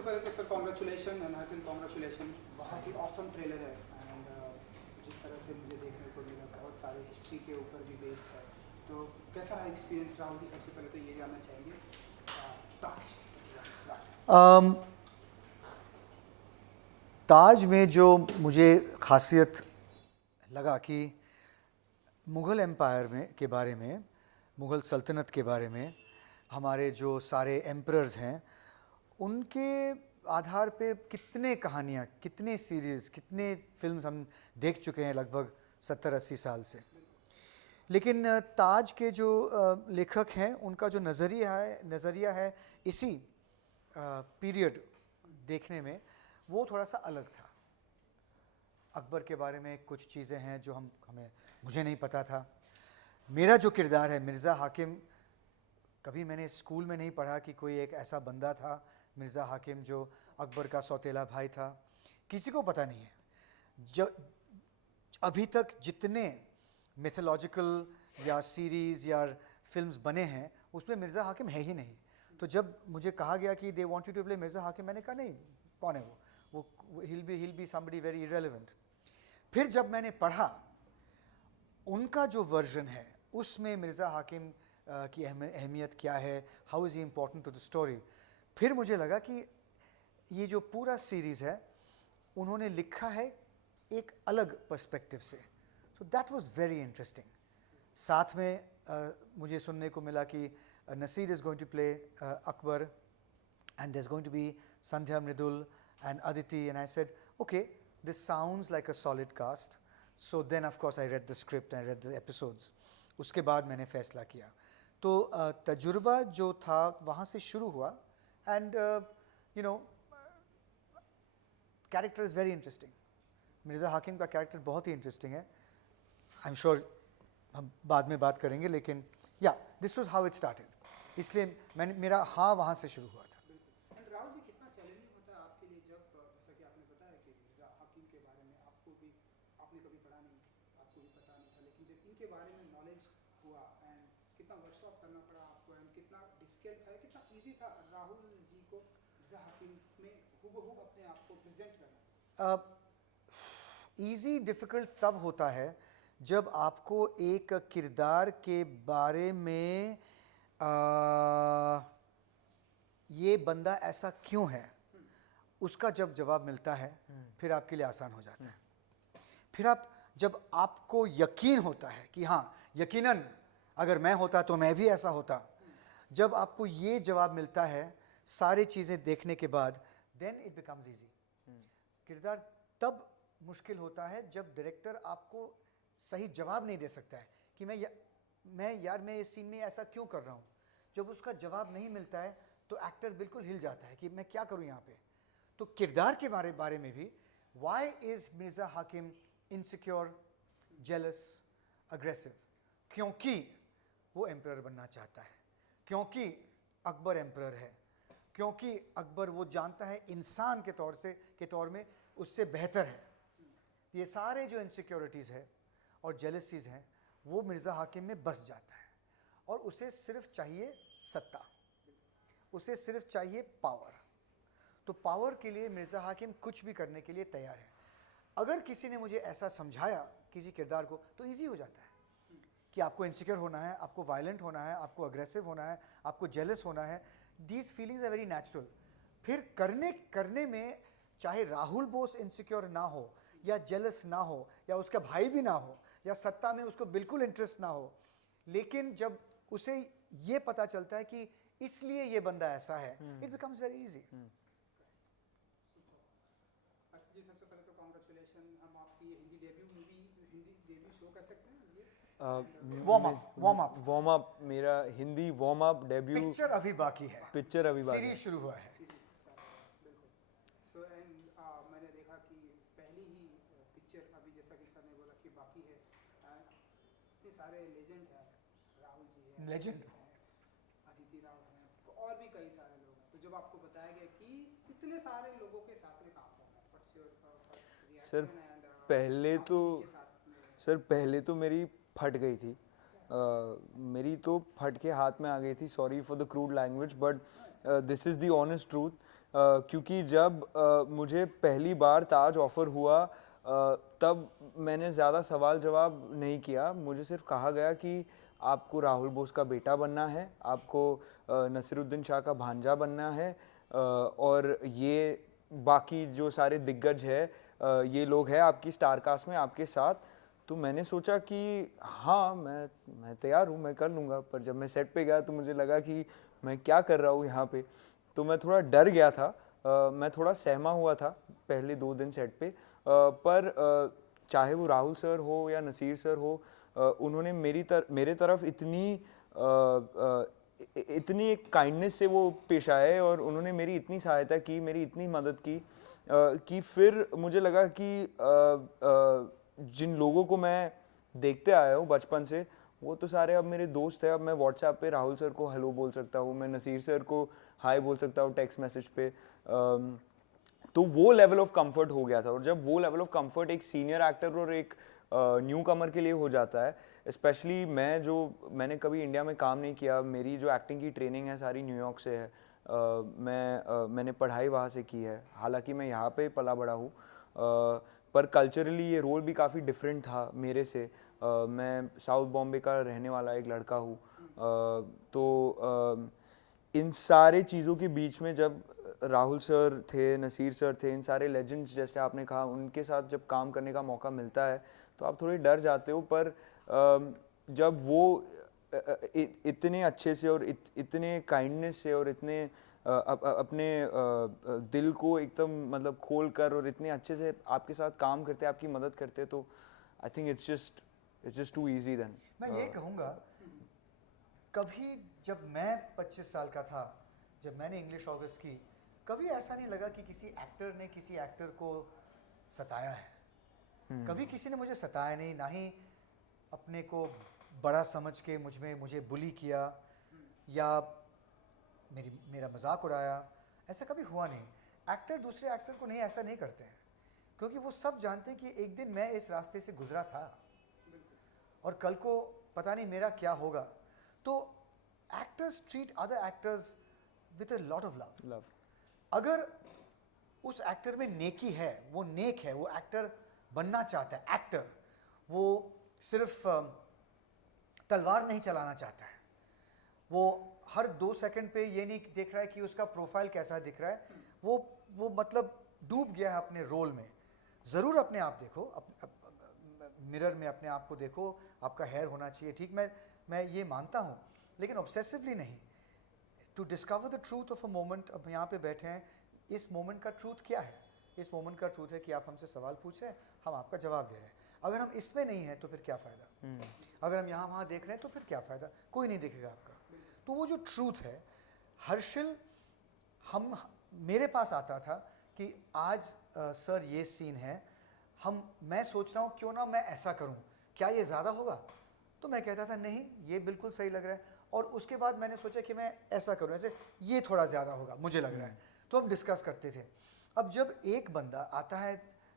सबसे पहले तो sir congratulation and Hasan congratulation, बहुत ही ऑसम ट्रेलर है एंड जिस तरह से मुझे देखने को मिला बहुत सारे हिस्ट्री के ऊपर भी बेस्ड है, तो कैसा रहा एक्सपीरियंस राहुल जी? सबसे पहले तो ये जानना चाहेंगे। ताज ताज में जो मुझे खासियत लगा कि मुग़ल एम्पायर में के बारे में, मुग़ल सल्तनत के बारे में, हमारे जो सारे एम्परर्स हैं उनके आधार पे कितने कहानियाँ, कितने सीरीज़, कितने फिल्म्स हम देख चुके हैं लगभग 70-80 साल से। लेकिन ताज के जो लेखक हैं उनका जो नज़रिया है इसी पीरियड देखने में वो थोड़ा सा अलग था। अकबर के बारे में कुछ चीज़ें हैं जो मुझे नहीं पता था। मेरा जो किरदार है मिर्ज़ा हाकिम, कभी मैंने स्कूल में नहीं पढ़ा कि कोई एक ऐसा बंदा था मिर्ज़ा हाकिम जो अकबर का सौतेला भाई था, किसी को पता नहीं है। जो अभी तक जितने मिथोलॉजिकल या सीरीज़ या फिल्म्स बने हैं उसमें मिर्ज़ा हाकिम है ही नहीं। तो जब मुझे कहा गया कि they want you to play Mirza Hakim, मैंने कहा नहीं, कौन है वो he'll be somebody very irrelevant। फिर जब मैंने पढ़ा उनका जो वर्जन है उसमें मिर्ज़ा हाकिम की अहमियत क्या है, how is he important to the story, फिर मुझे लगा कि ये जो पूरा सीरीज़ है उन्होंने लिखा है एक अलग पर्सपेक्टिव से। So that was very interesting. साथ में मुझे सुनने को मिला कि Naseer is going to play Akbar and there's going to be Sandhya Mridul and Aditi, and I said, okay, this sounds like a solid cast. So then of course I read the script and I read the episodes. उसके बाद मैंने फैसला किया। तो तजुर्बा जो था वहाँ से शुरू हुआ and you know character is very interesting। Mirza हाकिम का कैरेक्टर बहुत ही इंटरेस्टिंग है। आई एम श्योर हम बाद में बात करेंगे, लेकिन या this was how it started, इसलिए मेरा हाँ वहाँ से शुरू हुआ था। राहुल जी, कितना चैलेंजिंग होता है आपके लिए जब जैसा कि आपने बताया कि मिर्ज़ा हाकिम के बारे में आपको भी, आपने कभी पढ़ा नहीं, आपको भी पता नहीं था, लेकिन जब इनके बारे में नॉलेज हुआ एंड कितना वर्कशॉप करना पड़ा आपको एंड कितना डिफिकल्ट था, कितना इजी था राहुल जी को मिर्ज़ा हाकिम में हूबहू अपने आप को प्रेजेंट करना? ईजी डिफ़िकल्ट तब होता है जब आपको एक किरदार के बारे में ये बंदा ऐसा क्यों है उसका जब जवाब मिलता है फिर आपके लिए आसान हो जाता है। फिर जब आपको यकीन होता है कि हाँ यकीनन अगर मैं होता तो मैं भी ऐसा होता, जब आपको ये जवाब मिलता है सारी चीज़ें देखने के बाद, देन इट बिकम्स ईजी। किरदार तब मुश्किल होता है जब डायरेक्टर आपको सही जवाब नहीं दे सकता है कि मैं इस सीन में ऐसा क्यों कर रहा हूँ। जब उसका जवाब नहीं मिलता है तो एक्टर बिल्कुल हिल जाता है कि मैं क्या करूँ यहाँ पे। तो किरदार के बारे में भी, वाई इज़ मिर्ज़ा हाकिम इनसिक्योर, जेलस, अग्रेसिव? क्योंकि वो एम्परर बनना चाहता है, क्योंकि अकबर एम्परर है, क्योंकि अकबर वो जानता है इंसान के तौर में उससे बेहतर है। ये सारे जो इनसिक्योरिटीज़ है और जेलसीज़ हैं वो मिर्ज़ा हाकिम में बस जाता है और उसे सिर्फ चाहिए सत्ता, उसे सिर्फ चाहिए पावर। तो पावर के लिए मिर्ज़ा हाकिम कुछ भी करने के लिए तैयार है। अगर किसी ने मुझे ऐसा समझाया किसी किरदार को तो ईजी हो जाता है कि आपको इनसिक्योर होना है, आपको वायलेंट होना है, आपको अग्रेसिव होना है, आपको जेलस होना है। These feelings are very natural. फिर करने में चाहे राहुल बोस इनसिक्योर ना हो या जेलस ना हो या उसका भाई भी ना हो या सत्ता में उसको बिल्कुल इंटरेस्ट ना हो, लेकिन जब उसे ये पता चलता है कि इसलिए ये बंदा ऐसा है, इट बिकम्स वेरी इजी। जी, सबसे पहले तो कांग्रेचुलेशन। हम आपकी हिंदी डेब्यू शो कर सकते हैं? वार्म अप मेरा Hindi warm up debut. Picture अभी बाकी है, सीरीज शुरू हुआ है। बिल्कुल। सो एंड मैंने देखा कि पहली ही पिक्चर अभी, जैसा कि सर ने बोला कि बाकी है, इतने सारे लेजेंड हैं, राहुल जी हैं, लेजेंड, अदिति राव हैं, तो और भी कई सारे लोग हैं। तो जब आपको बताया गया कि इतने सारे लोगों के साथ में काम करना है, what's your first reaction? Sir पहले तो मेरी फट गई थी, मेरी तो फट के हाथ में आ गई थी। Sorry for the crude language, but this is the honest truth. क्योंकि जब मुझे पहली बार ताज ऑफ़र हुआ तब मैंने ज़्यादा सवाल जवाब नहीं किया। मुझे सिर्फ कहा गया कि आपको राहुल बोस का बेटा बनना है, आपको नसीरुद्दीन शाह का भांजा बनना है, और ये बाकी जो सारे दिग्गज है, ये लोग हैं आपकी स्टार कास्ट में आपके साथ। तो मैंने सोचा कि हाँ, मैं तैयार हूँ, मैं कर लूँगा। पर जब मैं सेट पे गया तो मुझे लगा कि मैं क्या कर रहा हूँ यहाँ पे। तो मैं थोड़ा डर गया था, मैं थोड़ा सहमा हुआ था पहले 2 दिन सेट पे। पर चाहे वो राहुल सर हो या नसीर सर हो, उन्होंने मेरे तरफ इतनी एक काइंडनेस से वो पेश आए और उन्होंने मेरी इतनी सहायता की, मेरी इतनी मदद की, कि फिर मुझे लगा कि जिन लोगों को मैं देखते आया हूँ बचपन से, वो तो सारे अब मेरे दोस्त हैं। अब मैं व्हाट्सएप पे राहुल सर को हेलो बोल सकता हूँ, मैं नसीर सर को हाय बोल सकता हूँ टेक्स्ट मैसेज पे। तो वो लेवल ऑफ कंफर्ट हो गया था। और जब वो लेवल ऑफ कंफर्ट एक सीनियर एक्टर और एक न्यू कमर के लिए हो जाता है, स्पेशली मैंने कभी इंडिया में काम नहीं किया, मेरी जो एक्टिंग की ट्रेनिंग है सारी न्यूयॉर्क से है, मैंने पढ़ाई वहाँ से की है, हालांकि मैं यहाँ पे पला बड़ा हूँ, पर कल्चरली ये रोल भी काफ़ी डिफरेंट था मेरे से। मैं साउथ बॉम्बे का रहने वाला एक लड़का हूँ। तो इन सारे चीज़ों के बीच में जब राहुल सर थे, नसीर सर थे, इन सारे लेजेंड्स जैसे आपने कहा, उनके साथ जब काम करने का मौका मिलता है तो आप थोड़े डर जाते हो। पर जब वो इतने अच्छे से और इतने काइंडनेस से और इतने अपने दिल को एकदम मतलब खोल कर और इतने अच्छे से आपके साथ काम करते, आपकी मदद करते, तो I think it's just too easy then. मैं ये कहूँगा, कभी जब मैं 25 साल का था, जब मैंने इंग्लिश ऑगस्ट की, कभी ऐसा नहीं लगा कि किसी एक्टर ने किसी एक्टर को सताया है। कभी किसी ने मुझे सताया नहीं, ना ही अपने को बड़ा समझ के मुझे बुली किया या मेरा मजाक उड़ाया, ऐसा कभी हुआ नहीं। एक्टर दूसरे एक्टर को नहीं, ऐसा नहीं करते हैं, क्योंकि वो सब जानते हैं कि एक दिन मैं इस रास्ते से गुजरा था और कल को पता नहीं मेरा क्या होगा। तो actors treat other actors with a lot of love. अगर उस एक्टर में नेकी है, वो नेक है, वो एक्टर बनना चाहता है, एक्टर वो सिर्फ तलवार नहीं चलाना चाहता है, वो हर 2 सेकंड पे ये नहीं देख रहा है कि उसका प्रोफाइल कैसा दिख रहा है, वो मतलब डूब गया है अपने रोल में। ज़रूर अपने आप देखो, मिरर में अपने आप को देखो, आपका हेयर होना चाहिए, ठीक, मैं ये मानता हूँ, लेकिन ऑब्सेसिवली नहीं। To discover the truth of a moment, अब यहाँ पे बैठे हैं, इस मोमेंट का ट्रूथ क्या है? इस मोमेंट का ट्रूथ है कि आप हमसे सवाल पूछ रहे हैं, हम आपका जवाब दे रहे हैं। अगर हम इसमें नहीं हैं तो फिर क्या फ़ायदा? अगर हम यहाँ वहाँ देख रहे हैं तो फिर क्या फ़ायदा? कोई नहीं देखेगा आपका। तो वो जो ट्रूथ है, हर्षिल मेरे पास आता था कि आज सर ये सीन है, मैं सोच रहा हूँ क्यों ना मैं ऐसा करूँ, क्या ये ज़्यादा होगा? तो मैं कहता था नहीं, ये बिल्कुल सही लग रहा है। और उसके बाद मैंने सोचा कि मैं ऐसा करूँ, ऐसे ये थोड़ा ज़्यादा होगा मुझे लग रहा है। तो हम डिस्कस करते थे। अब जब एक बंदा आता है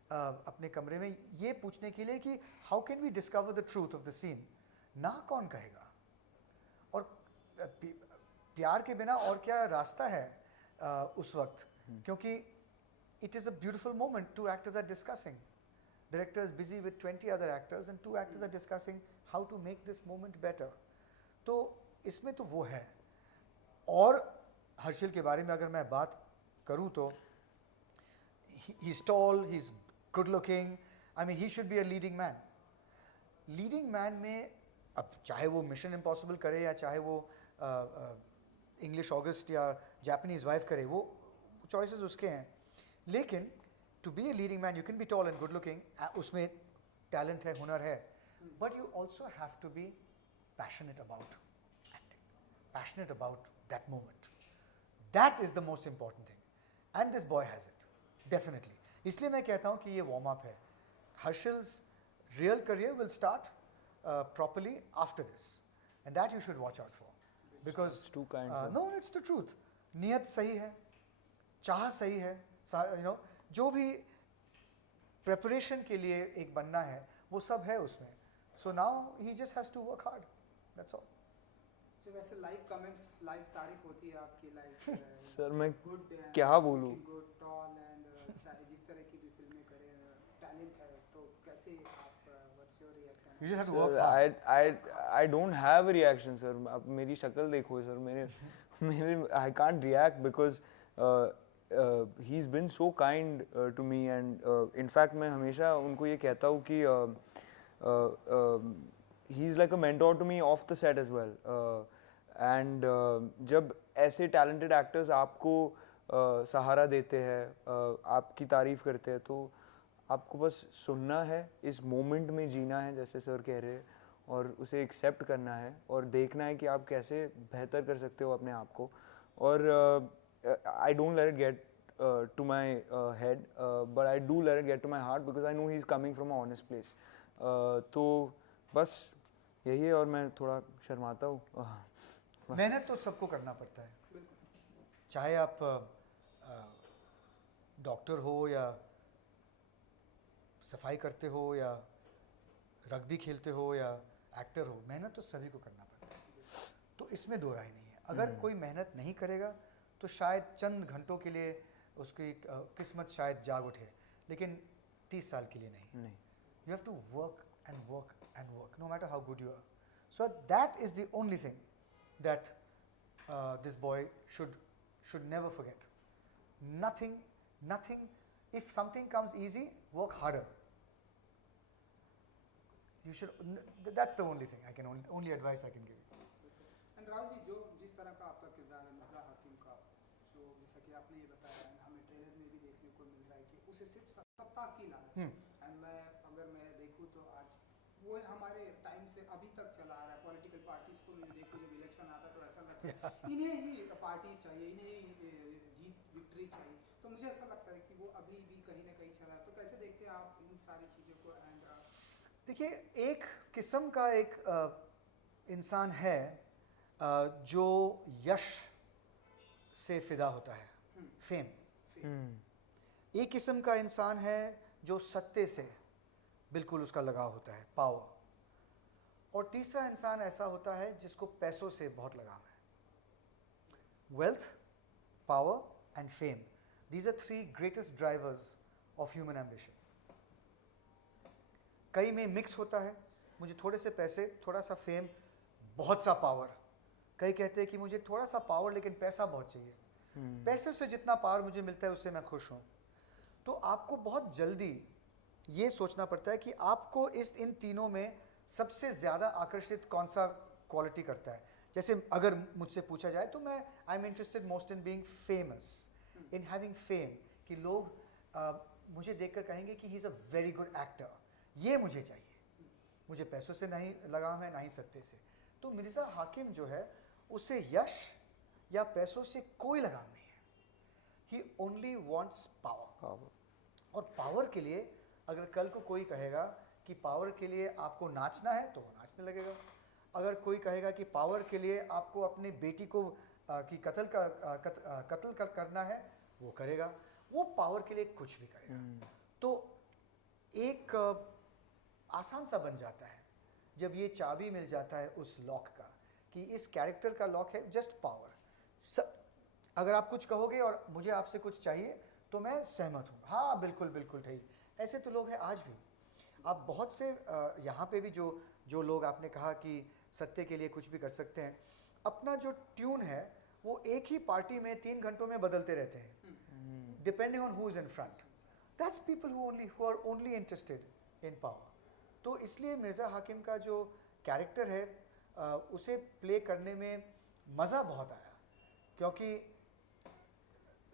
अपने कमरे में ये पूछने के लिए कि how can we discover the truth of the scene, ना कौन कहेगा? और प्यार के बिना और क्या रास्ता है उस वक्त? क्योंकि it is a beautiful moment. 2 actors are discussing. Director is busy with 20 other actors and 2 actors are discussing how to make this moment better. तो इसमें तो वो है। और हर्षिल के बारे में अगर मैं बात करूँ तो he's tall, he's good looking. I mean, he should be a leading man. Leading man में अब चाहे वो मिशन इम्पॉसिबल करे या चाहे वो इंग्लिश ऑगस्ट या जापानीज वाइफ करे, वो चॉइसेस उसके हैं। लेकिन to be a leading man, you can be tall and good looking, उसमें टैलेंट है, हुनर है, but you also have to be passionate about acting, passionate about that moment. That is the most important thing and this boy has it definitely. इसलिए मैं कहता हूँ कि ये वार्म अप है। Harshil's real career will start properly after this, and that you should watch out for, because It's too kind, sir. no, it's the truth. नियत सही है, चाह सही है, you know, जो भी preparation के लिए एक बनना है वो सब है उसमें. So now he just has to work hard, that's all. जब ऐसे लाइव कमेंट्स, लाइव तारीफ होती है आपकी, लाइक सर मैं गुड, क्या बोलूं? गुड, टॉल एंड चाहे जिस तरह की भी फिल्में करें, टैलेंट है, तो कैसे आप, what's your reaction? You just have to Sir, work hard. I don't have a reaction, sir. आप मेरी शक्ल देखो, sir. मेरे I can't react because he's been so kind to me, and in fact मैं हमेशा उनको ये कहता हूँ कि he's like a mentor to me off the set as well. And जब ऐसे talented actors आपको सहारा देते हैं, आपकी तारीफ करते हैं, तो आपको बस सुनना है, इस मोमेंट में जीना है जैसे सर कह रहे हैं, और उसे एक्सेप्ट करना है और देखना है कि आप कैसे बेहतर कर सकते हो अपने आप को. और I don't let it get to my head, but I do let it get to my heart because I know he is coming from a honest place. तो बस यही है, और मैं थोड़ा शर्माता हूँ. मेहनत तो सबको करना पड़ता है, चाहे आप डॉक्टर हो या सफाई करते हो या रग्बी खेलते हो या एक्टर हो, मेहनत तो सभी को करना पड़ता है. तो इसमें दो राय नहीं है. अगर कोई मेहनत नहीं करेगा तो शायद चंद घंटों के लिए उसकी किस्मत शायद जाग उठे, लेकिन 30 साल के लिए नहीं. You have to work and work and work, no matter how good you are. So that is the only thing that this boy should never forget. Nothing. If something comes easy, work harder. You should. That's the only thing I can only advice I can give you. And Rahul ji, जो जिस तरह का आपका किरदार है मिर्ज़ा हाकिम का, जो जैसा कि आपने ये बताया, हमें ट्रेलर में भी देखने को मिल रहा है कि उसे सिर्फ सत्ता की लालच है. एंड अगर मैं देखूँ तो आज वो हमारे टाइम से अभी तक चला आ रहा है. पॉलिटिकल पार्टीज को मैं देखूँ, जब इलेक्शन आता तो ऐसा लगता है इन्हें ही पार्टीज चाहिए, इन्हें ही जीत विक्ट्री चाहिए. तो मुझे ऐसा लगता है कि वो अभी भी कहीं ना कहीं चला है. तो कैसे देखते हैं आप इन सारी चीज़ों को? एंड देखिए, एक किस्म का एक इंसान है जो यश से फिदा होता है, फेम. एक किस्म का इंसान है जो सत्ते से बिल्कुल उसका लगाव होता है, पावर. और तीसरा इंसान ऐसा होता है जिसको पैसों से बहुत लगाव है. Wealth, power and fame, these are 3 greatest drivers of human ambition. कई में मिक्स होता है, मुझे थोड़े से पैसे, थोड़ा सा फेम, बहुत सा पावर. कई कहते हैं कि मुझे थोड़ा सा पावर लेकिन पैसा बहुत चाहिए. पैसे से जितना पावर मुझे मिलता है उससे मैं खुश हूँ. तो आपको बहुत जल्दी ये सोचना पड़ता है कि आपको इन तीनों में सबसे ज़्यादा आकर्षित कौन सा क्वालिटी करता है. जैसे अगर मुझसे पूछा जाए तो मैं I am interested most in being famous, in having fame, कि लोग मुझे देखकर कहेंगे कि he is a very good actor. ये मुझे चाहिए. मुझे पैसों से नहीं लगाव है, ना ही सत्ते से. तो मिर्ज़ा हाकिम जो है उसे यश या पैसों से कोई लगाव नहीं है. ही ओनली वांट्स पावर. और पावर के लिए अगर कल को कोई कहेगा कि पावर के लिए आपको नाचना है तो वो नाचने लगेगा. अगर कोई कहेगा कि पावर के लिए आपको अपनी बेटी को की कत्ल करना है, वो करेगा. वो पावर के लिए कुछ भी करेगा. तो एक आसान सा बन जाता है जब ये चाबी मिल जाता है उस लॉक का, कि इस कैरेक्टर का लॉक है जस्ट पावर. अगर आप कुछ कहोगे और मुझे आपसे कुछ चाहिए तो मैं सहमत हूँ, हाँ बिल्कुल बिल्कुल ठीक. ऐसे तो लोग हैं आज भी. आप बहुत से यहाँ पे भी जो लोग आपने कहा कि सत्ते के लिए कुछ भी कर सकते हैं, अपना जो ट्यून है वो एक ही पार्टी में 3 घंटों में बदलते रहते हैं, depending on who is in front. That's people who are only interested in power. तो इसलिए मिर्ज़ा हाकिम का जो कैरेक्टर है उसे प्ले करने में मज़ा बहुत आया, क्योंकि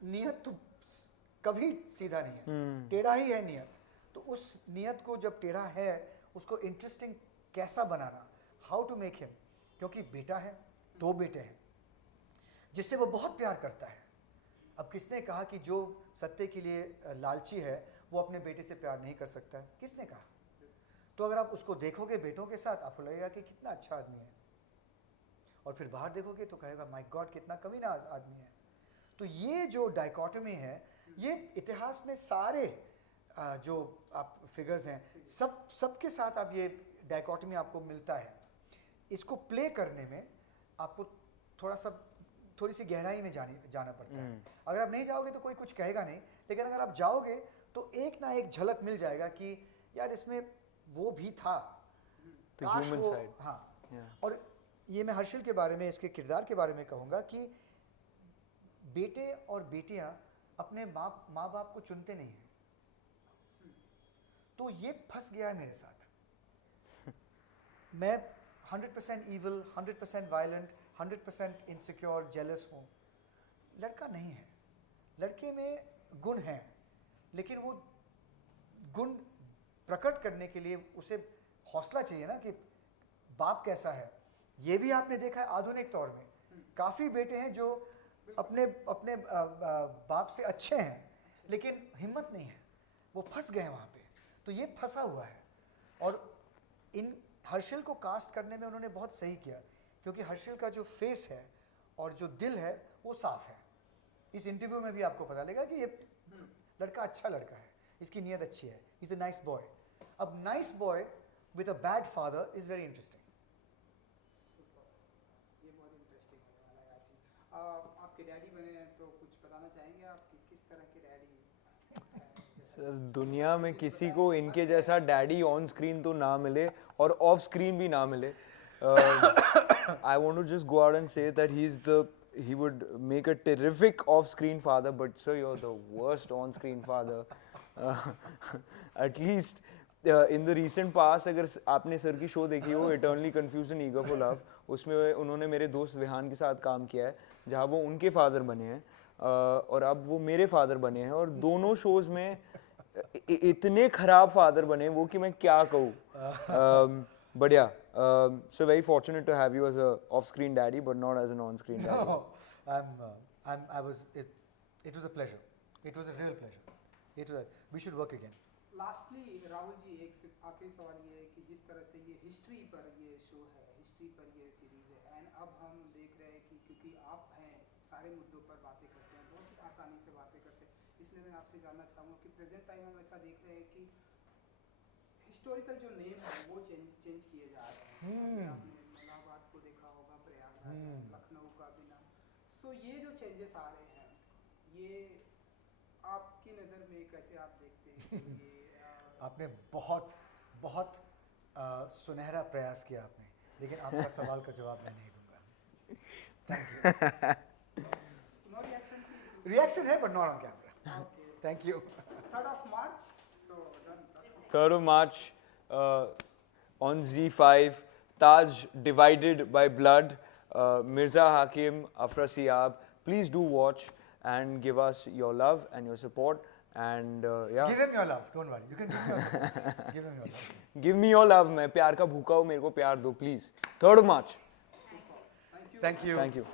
नियत तो कभी सीधा नहीं है, टेढ़ा ही है नियत. तो उस नियत को जब टेढ़ा है उसको इंटरेस्टिंग कैसा बनाना, हाउ टू मेक हिम, क्योंकि बेटा है, 2 बेटे हैं जिससे वो बहुत प्यार करता है. अब किसने कहा कि जो सत्ते के लिए लालची है वो अपने बेटे से प्यार नहीं कर सकता है? किसने कहा? तो अगर आप उसको देखोगे बेटों के साथ, आपको लगेगा कि कितना अच्छा आदमी है, और फिर बाहर देखोगे तो कहेगा माय गॉड कितना कमीना आदमी है. तो ये जो डाइकोटमी है, ये इतिहास में सारे जो आप फिगर्स हैं सबके साथ आप ये डाइकोटमी आपको मिलता है. इसको प्ले करने में आपको थोड़ी सी गहराई में जाना पड़ता है। अगर आप नहीं जाओगे तो कोई कुछ कहेगा नहीं, लेकिन अगर आप जाओगे तो एक ना एक झलक मिल जाएगा कि यार इसमें वो भी था, काश human वो, side. हाँ। Yeah. और ये मैं हर्षिल के बारे में, इसके किरदार के बारे में कहूँगा कि बेटे और बेटियां अपने माँ बाप को चुनते नहीं हैं, तो ये फंस गया है मेरे साथ। मैं 100% evil, 100% violent, 100% insecure, jealous हूँ। लड़का नहीं है, लड़के में गुण हैं, लेकिन वो गुण प्रकट करने के लिए उसे हौसला चाहिए ना कि बाप कैसा है। ये भी आपने देखा है आधुनिक तौर में, काफ़ी बेटे हैं जो अपने अपने बाप से अच्छे हैं, लेकिन हिम्मत नहीं है, वो फंस गए हैं वहाँ पे। तो ये फंसा हुआ है, और इन हर्षिल को कास्ट करने में उन्होंने बहुत सही किया, क्योंकि हर्षिल का जो फेस है और जो दिल है वो साफ है। इस इंटरव्यू में भी आपको पता लगेगा कि ये लड़का अच्छा लड़का है, इसकी नीयत अच्छी है, इज अ नाइस बॉय। अब nice boy with a bad father is very interesting. ये बहुत इंटरेस्टिंग होने वाला है। आई थिंक आपके डैडी बने हैं तो कुछ बताना चाहेंगे आप कि किस तरह के डैडी? सर, दुनिया में किसी को इनके जैसा डैडी ऑन स्क्रीन तो ना मिले और ऑफ स्क्रीन भी ना मिले। I want to just go out and say that he would make a terrific off-screen father, but sir, you're the worst on-screen father. At least in the recent past, अगर आपने sir की show देखी हो, Eternally Confused and Eager for Love, उसमें उन्होंने मेरे दोस्त विहान के साथ काम किया है, जहाँ वो उनके फादर बने हैं, और अब वो मेरे फादर बने हैं, और दोनों शोज में इतने खराब फादर बने वो कि मैं क्या कहूँ। But yeah, so very fortunate to have you as a off-screen daddy, but not as an on-screen daddy. No, it was a pleasure. It was a real pleasure. We should work again. Lastly Rahul ji, एक आखिरी सवाल ये है कि जिस तरह से ये हिस्ट्री पर ये शो है, हिस्ट्री पर ये सीरीज है, एंड अब हम देख रहे हैं कि क्योंकि आप हैं सारे मुद्दों पर बातें करते हैं, बहुत ही आसानी से बातें करते हैं, इसलिए मैं आपसे जानना चाहूँगा कि प्रेजेंट टाइम हम ऐसा देख रहे हैं कि हिस्टोरिकल जो नेम है वो चेंज किए जा रहे हैं। आपने इलाहाबाद को देखा होगा, प्रयागराज, लखनऊ का भी नाम। सो ये जो चेंजेस आ रहे हैं, ये आपकी नज़र में कैसे आप देखते हैं? ये आपने बहुत बहुत सुनहरा प्रयास किया आपने, लेकिन आपका सवाल का जवाब मैं नहीं दूंगा। No reaction? रिएक्शन है, but not on camera. Thank you. 3rd of March, so done. 3rd of March on Z5, Taj Divided by Blood, Mirza Hakim, Afra Siab. Please do watch and give us your love and your support. And yeah. Give him your love, don't worry. You can give me your support. Give him your love. Give me your love. मैं प्यार का भूखा हूँ, मेरे को प्यार दो, please. 3rd of March. Thank you. Thank you.